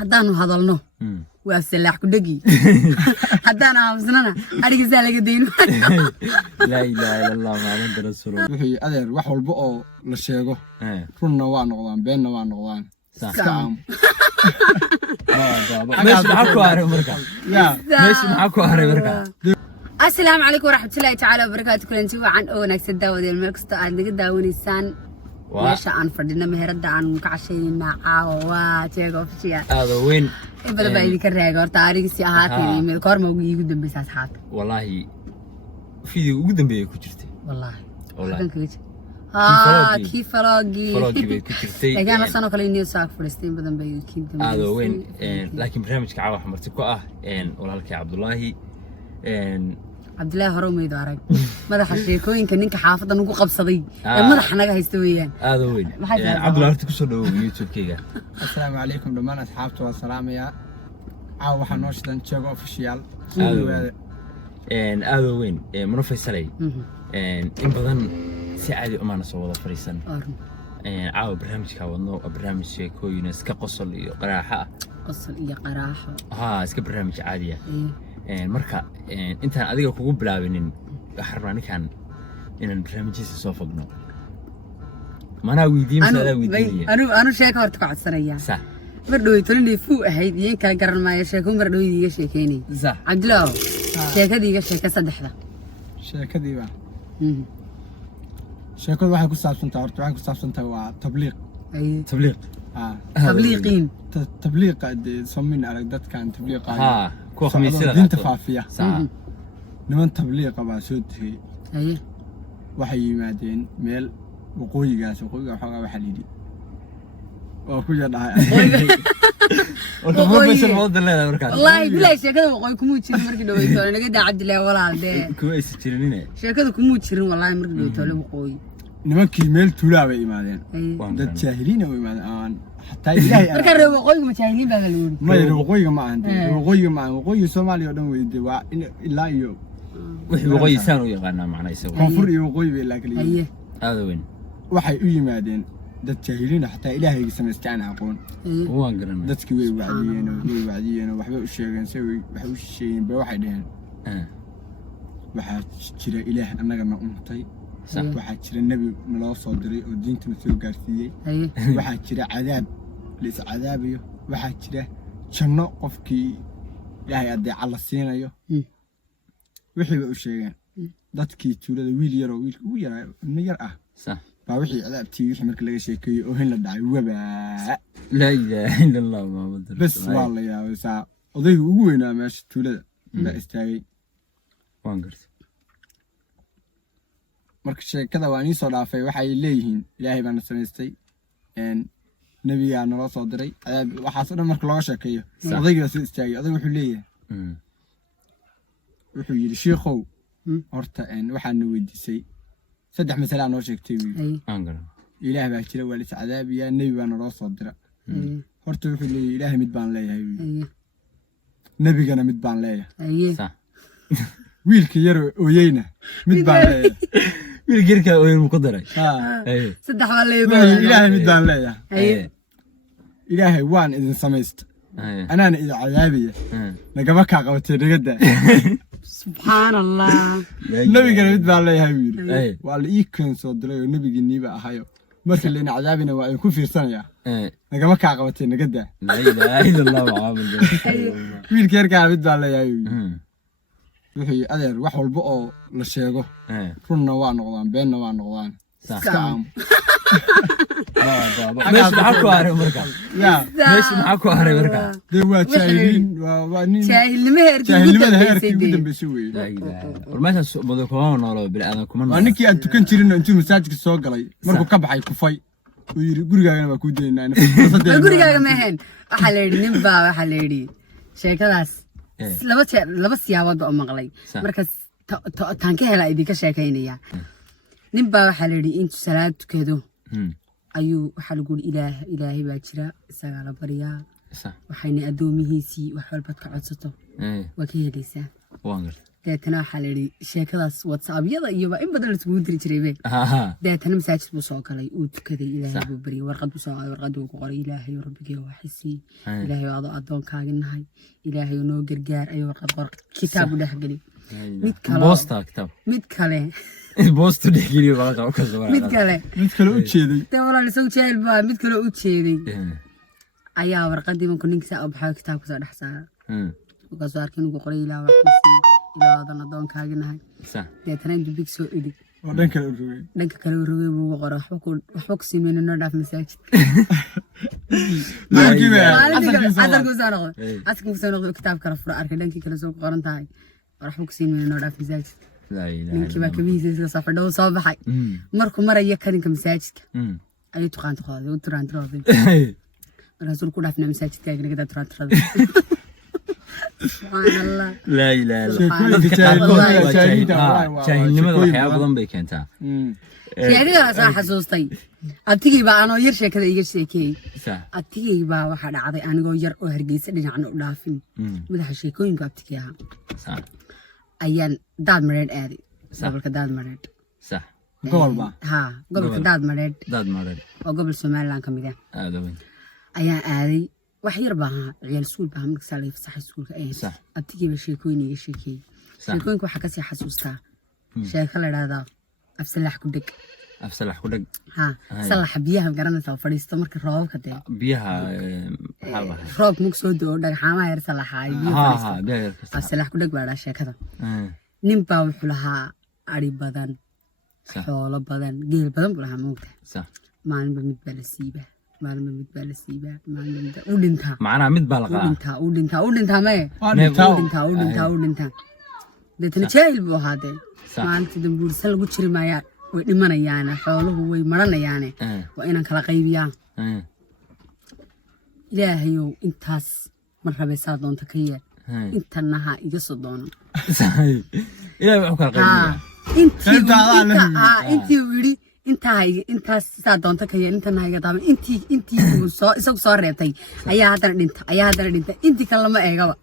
haddaanu hadalno waa salaax ku dhagi haddaan aamusnana arigiisaa laga deyno laa ilaaha illa allah muxamad rasuulullah wixii adeer wax walba oo la sheego runna waa noqdaan beenna waa noqdaan iska aamu meesha maxaa ku haray marka meesha maxaa ku haray marka السلام عليكم ورحمة الله تعالى وبركاته كل انتي وعن نكس الداودي الملك استاذ نقدا ونيسان ليش عن فردنا مهرد عن مكعشين عاوات يا قفشيا هذا وين بدل بايدي كرهاga horta arigiisi ahaatay meel korma ugu igu dambeysay asxaab wallahi video ugu dambeeyay ku jirtay wallahi كيفلاقي bay ku jirtay انا سنه kale inuu saak Filistiin badan bay kiin dambeysay هذا وين laakiin barnaamijka caawa xamarti ku ah walaalkay عبد الله هرومي دارك مدح شيكوينك ninka xaafadan ugu qabsaday ee madax naga haysto weeyaan هذا وين عبد الله horta ku soo dhawow YouTube kayga assalaamu alaykum dhamaan asxaabta waa salaamaya caawa waxaan noo shidan Jago official هذا وين mana faysalay in badan si caadi uma soo wada fariisan caawa barnaamijka wadno barnaamij sheekooyin iska qosol iyo qaraaxa iska barnaamij caadi ah marka intaan adiga kugu bilaabinin xarraanikan inaan barnaamijkiisa soo fogno mana weydiinaysa anu sheeko horta ku cadsanaya sax bardhoy tolini fuu ahayd yeen kala garan maayo sheeko bardhoy iga sheekeynay sax Cabdillah sheekadiiga sheeka saddexda sheekadiiba sheekadu waxay ku saabsantahay horta waxay ku saabsantahay waa tabliiq tabliiqiin tabliiqa samin arag dadkan tabliiqa kuwa khamiisada dinta faafiya niman tabliiqa baa soo tagay waxay yimaadeen meel waqooyiga waxa waxa liidi oo ku yadhahay والله بلا sheekada waqooyi kuma jirin markii dhaweyto naga daa Cabdillah walaalde kuwa is jirinine sheekada kuma jirin wallahi markii dhaweyto waqooyi nimankii meel tuulaa bay imaadeen dad jaahiliin oo imaadeen حتى إلهي marka reer waqooyiga mujaahidiin baa la yiri ma reer waqooyiga ma ahan waqooyiga Soomaaliya oo dhan weeyday waa ilaa iyo wixii waqooyi saan u yaqaanaa macna isagu koonfur iyo waqooyi bay la kala yihiin aad weyn waxay u yimaadeen dad jaahiliin xataa Ilaahay samaystaan aqoon waan garanay dadkii way wacdiyeen waxba u sheegeen say wax u sheegeen bay waxay dhaheen waxa jira Ilaah annaga na untay waxa jira nabi naloo soo diray oo diinta soo gaarsiiyay waxa jira cadaab liis cadaabiyo waxa jira janno qofkii Ilaahay adeec alla siinayo wixii bay u sheegeen dadkii tuulada wiil yar oo wiilku u yaraa ma yar ah sax baa wixii cadaabtii wixii markii laga sheekeeyo oo hin la dhacay waba la ilaaha illa allah muhammad bas wallahi saa odaygu ugu weynaa meesha tuulada la istaagay waan gartay marka sheekada waan soo dhaafay waxay leeyihiin Ilaahay baan samaystay nabiga nala soo diray waxaas dhan marka loo sheekeeyo odayga soo istaagay odaygu wuxuu leeyahay wuxuu yiri sheekhow horta waxaan weydiisay saddex mas'ala noo sheegtay aan garan Ilaahay baa jira waa la cadaabiyaa nabi baan nala soo diray horta wuxuu leeyahay Ilaahay mid baan leeyahay nabigana mid baan leeyahay sax wiilka yar ooyeyna mid baan leeyahay wiilka ooyey mu qadaray saddex waa leeyahay Ilaahay mid baan leeyahay Ilaahay waan idin samaystay أنا إذا عذابية نجمع كعقبتي نجدا سبحان الله النبي كان يدبر عليه هاي والله يكون صدره النبي جنبي بقى هايو مثل اللي عذابنا ويكون في سنة نجمع كعقبتي نجدا لا إله إلا الله وعامل مين كيرجع يدبر عليه هاي وحي أدير وحول بقى للشيء كنا وانقضان بيننا وانقضان سام ماشي معاكو هاري مركا ماشي معاكو هاري مركا دوا جاهلين جاهل مهركي قدام بسوي ورماشا بدو كمان نولو بالآدم كمان وانكي أنتو كنتيرين أنتو مساجك السوق لي مركو كبحي كفاي ويري قرقاقنا ما كودين قرقاقنا مهن وحاليري نمبا وحاليري sheekadaas laba siyaabood oo maqlay markaas taan ka helay idinka sheekaynaya nin baa waxa la yiri intu salaad tukado ayuu waxa lagu ilaahay baa jira isaga la bariyaa waxayna adoomihiisii wax walba ka codsato waa ka helaysaa deetana waxaa la yidhi sheekadaas whatsappyada iyoba in badan laiskugu diri jiray be deetana masaajid buu soo galay uu tukaday ilaahay buu baryay warqad buu soo qaaday warqadii uu ku qoray ilaahay rabbigee waa xisii ilaahay adoo addoonkaagi nahay ilaahay noo gargaar ayuu warqad qor kitaab u dhexgeliyay mid kale boostu dhexgeliyo baa ka soo mid kale u jeeday de walaal isagu jahil baa mid kale u jeeday ayaa warqadii markuu ninkiisa u baxay kitaabka soo dhex saaray markaasuu arkay inuu qoray ilaa wax xisii ilaa adan addoonkaagi nahay deetana intuu big soo edhi oo dhanka kale u rogay buu ugu qoray waxba ku siimeyna noo dhaaf masaajid casarkii kusoo noqday kitaab kale furo arkay dhankii kale soo qoran tahay waxba ku siimeyna noo dhaaf masaajid ninkii baa kabihiisa isla safadhow soo baxay markuu maraya kaninka masaajidka ayuu tuqaantiqooday u turaantirooday markaasuu ku dhaafnaa masaajidkaaga nagadaa turaantirada subxaan allah laa ilaaha dadka qaarkood waa jaahilnimada waxyaaba badan bay keentaa sheekadaas aan xasuustay abtigay baa anoo yar sheekada iga sheekeeyey abtigay baa waxaa dhacday anigoo yar oo hargeysa dhinacna u dhaafin madaxa sheekooyinka abtigay ahaa ayaan daad mareedh aaday gobolka daad mareedh gobolka daad mareedh oo gobol somaliland ka mid ah ayaan aaday wax yar baa ahaa ciyaal iskuul baa markasaa laga fasaxay iskuulka abtigay baa sheekooyin iga sheekeeyey sheekooyinka waxaa kasii xasuustaa sheeko la idhahdaa afsalax ku dheg salaxa biyaha garanaysa oo fadhiisto marka roobabka dee biyaha roob mug soo do dhagxaamaha yar salaxa ay biyo fadhiisto afsalax ku dheg baa dhaa sheekada nin baa wuxuu lahaa ari badan xoolo badan geel badan buu lahaa moogta maalinba mid baa la siibaa maalinba u dhintaa macnaha mid baa la qaa u dhintaa mee u dhintaa deetana jaahil buu ahaa dee maalintii dambuursan lagu jiri maayaa way dhimanayaane xooluhu way maranayaane waa inaan kala qaybiyaa ilaahayow intaas mar rabe saa doonta ka yeel intana ha iga soo doonan intii uu yidhi intaas saa doonta ka yeel intana ha iga daaman intii uu isagu soo reebtay ayaa haddana dhinta intii kale lama eegaba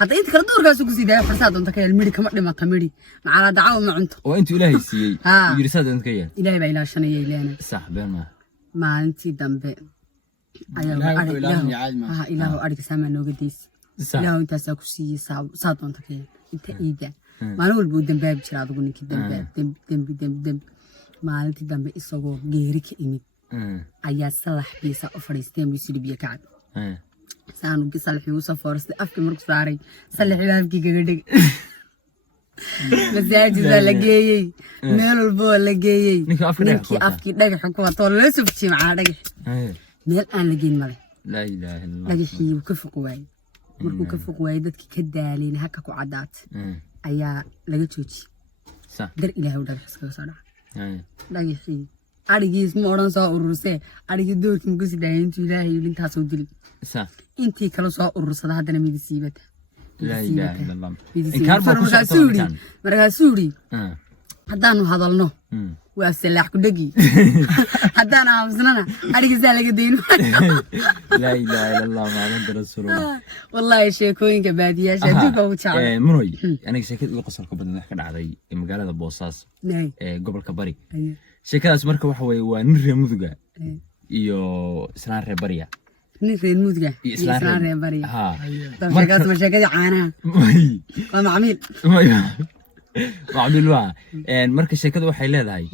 hadda inta kale duurkaas ku sii daaya farsaa doonta ka yeel midhi kama dhimata midhi macala dacaw ma cunto oo intuu ilaahay siiyey yiri saa doonta ka yeel ilaahay baa ilaashanaya ileena sax been ma maalintii dambe ilaahu ariga saamaa nooga deysi ilaahu intaasaa ku siiyey saa doonta ka yeel inta iida maalin walba uu dambaabi jira adigu ninkii dembi maalintii dambe isagoo geeri ka imid ayaa salax biisa u fadhiisteen buu sidhi biyo ka cab saanu salaxii u soo foorastay afkii markuu saaray salaxii afkii kaga dhig masaajidaa la geeyey meel walba waa la geeyey ninkii afkii dhagaxa ku watoo loo soo fujiyey macaa dhagax meel aan la geyn male dhagaxii wuu ka foq waayey markuu ka foq waayey dadkii ka daaleen haka ku caddaatay ayaa laga joojiyey dar ilaahay dhagax iskaga soo dhacay dhagaxii arigiis ma odhan soo urursee arigii doorkii maku sii daayay intuu ilaahay intaasoo dili intii kale soo urursada haddana midisiibata markaasuu yidhi haddaanu hadalno waa afsalaax ku dhegi haddaan aamusnana arigiisaa laga dayn wallaahi sheekooyinka baadiyaasha adduunka ugu jecel munoy aniga sheekada ugu qosolka badan wax ka dhacday magaalada boosaaso ee gobolka bari sheekadaas marka waxa weeye waa nin reer muduga iyo islaan reer bariya nin reer muduga iyo islaan reer bariya sheekadaas ma sheekadii caanaha waa macmiil waa marka sheekada waxay leedahay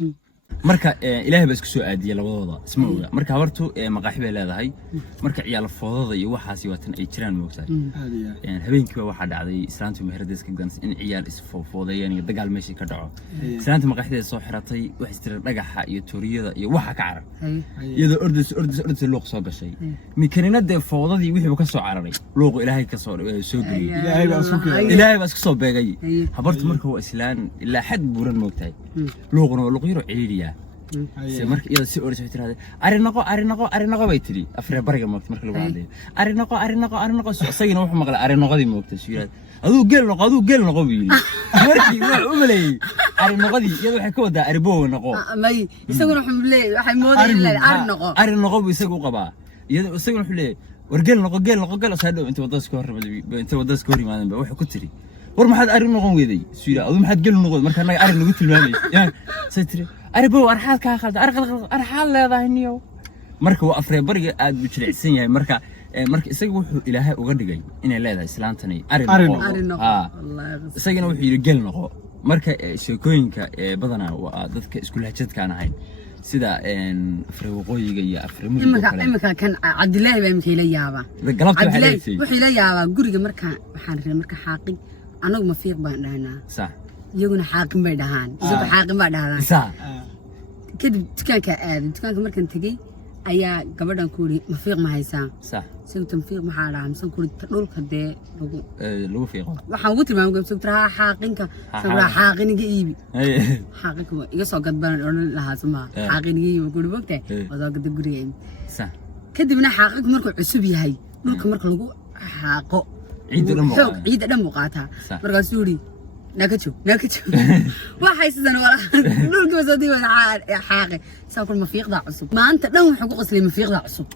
marka ilaahay baa isku soo aadiyay labadooda isma oga marka habartu maqaaxi bay leedahay marka ciyaal foodada iyo waxaasi waatan ay jiraan moogtahay habeenkii baa waxaa dhacday islaantu meheradaas ka gansay in ciyaal isfoofoodeeyeen iyo dagaal meeshii ka dhaco islaantu maqaaxideeda soo xiratay waxay tiri dhagaxa iyo tooriyada iyo waxa ka carar iyadoo ordis luuq soo gashay mikanina foodadii wixii ka soo cararay luuqu ilaahay ka soo geliyay ilaahay baa isku soo beegay habartu marka waa islaan ilaa xad buuran moogtahay luuquna waa luuq yaro ciliiriya marka iyada si oris tiraahday arinoqo bay tiri afree bariga moogtay marka lagu hadlayo arinoqo asagina wuxuu maqlay arinoqodii moogtay soo yiraahday aduu geel noqo buu yiri markii wuxuu u maleeyay arinoqodii iyada waxay ka wadaa ariboow noqo may isaguna wuxuu leeyahay waxay moodayeen arinoqo buu isagu qabaa iyada isaguna wuxuu leeyahay war geel noqo saadhow inta wadaas ka hor yimaadeen ba wuxuu ku tiri war maxaad ari noqon weeday suuya adu maxaad gal noqon marka anaga ari nagu tilmaamayay saytiri ari bow arxaad ka qalda arxaad leedahay niyo marka waa afree bariga aad u jilicsan yahay marka isaga wuxuu ilaahay uga dhigay inay leedahay islaantani ari noqo isagana wuxuu yiri gal noqo marka sheekooyinka badanaa waa dadka isku lahjadkaan ahayn sida afree waqooyiga iyo afree mudug imika kan Cabdilaahi baa imika ila yaaba Cabdilaahi wuxuu ila yaaba guriga marka waxaan rabay marka xaaqin anagu ma fiiq baan dhahnaa sax iyaguna xaaqin bay dhahaan isagu xaaqin baa dhahdaan sax kadib dukaanka markaan tagay ayaa gabadhan ku yiri ma fiiq ma haysaa sax sidoo tanfiiq maxaa dhahaa mise ku dhulka dee lagu fiiqo waxaan ugu tilmaamay gabadha tiraha xaaqinka sabra xaaqiniga iibi xaaqinka iga soo gadbaan oo lahaa sama xaaqiniga iibi ku dhibogtay wada gad guriga sax kadibna xaaqinka markuu cusub yahay dhulka marka lagu xaaqo ciida dhan buu qaataa markaasuu yiri nakajo waxay sidan wala dhulka soo diiwaan xaaqi saakul mafiiqda cusub maanta dhan wuxuu ku qaslay mafiiqda cusub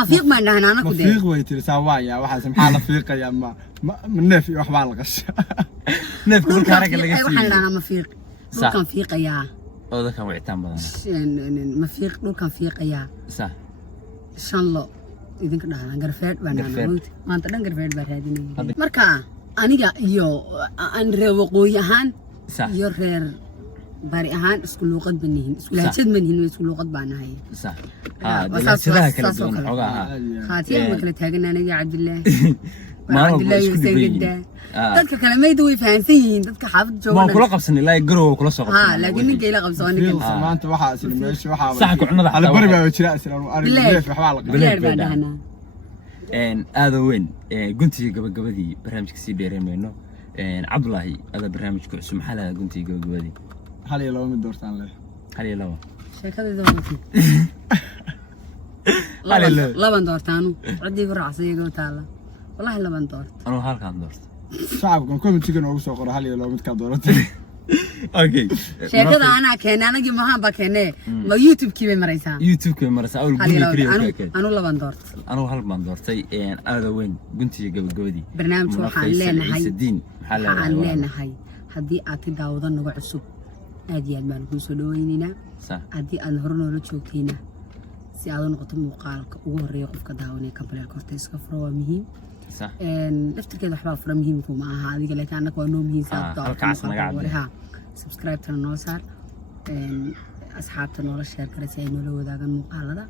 mafiiq ma dhahnaa anaku de mafiiq way tiri sawaaya waxa maxaa la fiiqaya ma neef iyo wax baa la qasha neef marka araga laga siiyay waxaan dhahnaa mafiiq dhulkan fiiqayaa oo dadkan wicitaan badan mafiiq dhulkan fiiqayaa sax shanlo idinka dhahnaa garfeed baan dhahnaa maanta dhan garfeed baa raadinayay marka aniga iyo aan reer waqooyi ahaan iyo reer bari ahaan isku luuqad banihin isku lahjad banihin isku luuqad baan nahay sax dalashadaha kala duwan xogaha khaatiyan ma kala taagan aniga Cabdilaahi isku dibay dadka kale meeydu way fahansan yihiin dadka xaafad jooga ma kula qabsan ilaa garow kula soo qabsan laakiin ninka ila qabsan aniga maanta waxa asli meesha waxa sax ku cunada ala bari baa jira aslan ari neef wax baa la bilaar baan dhahnaa aada weyn guntiga gabagabadii barnaamijka sii dheereemayno Cabdulaahi ada barnaamijku cusub maxaa la guntiga gabagabadii hal iyo laba mid doortaan leh hal iyo laba sheekadayda laban doortaanu cidii ku raacsan iyaga taala wallahi laban doort anoo halkaan doorto shacabka commentiga noogu soo qoro hal iyo laba mid ka dooratay okay sheekada ana keenay anagi maxaan ba keenay ma YouTube-kii bay maraysaa YouTube-kii maraysaa awl guriga kaliya anu laban doort anu hal baan doortay aada weyn guntiga gabagabadii barnaamijku waxaan leenahay haddii aad daawado naga cusub aad iyo aad baan ku soo dhaweynaynaa haddii aad hore noola joogtayna si aad u noqoto muuqaalka ugu horeeya qofka daawanaya kambaleel korta iska furo waa muhiim laftirkeeda waxbaa fura muhiimku ma aha adiga laakiin annaga waa noo muhiim subscribe-tana noo saar asxaabta noola sheer kale si ay noola wadaagaan muuqaalada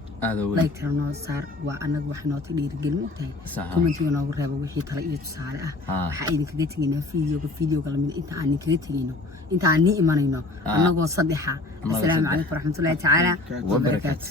like-tana noo saar waa annaga wax noota dhiirigelin ogtahay commentiga noogu reebo wixii tala iyo tusaale ah waxaa idinkaga tegaynaa fideoga lamid inta aan ninkaga tegayno inta aan nii imanayno annagoo saddexa assalaamu calaykum waraxmatullaahi tacaala wabarakaatu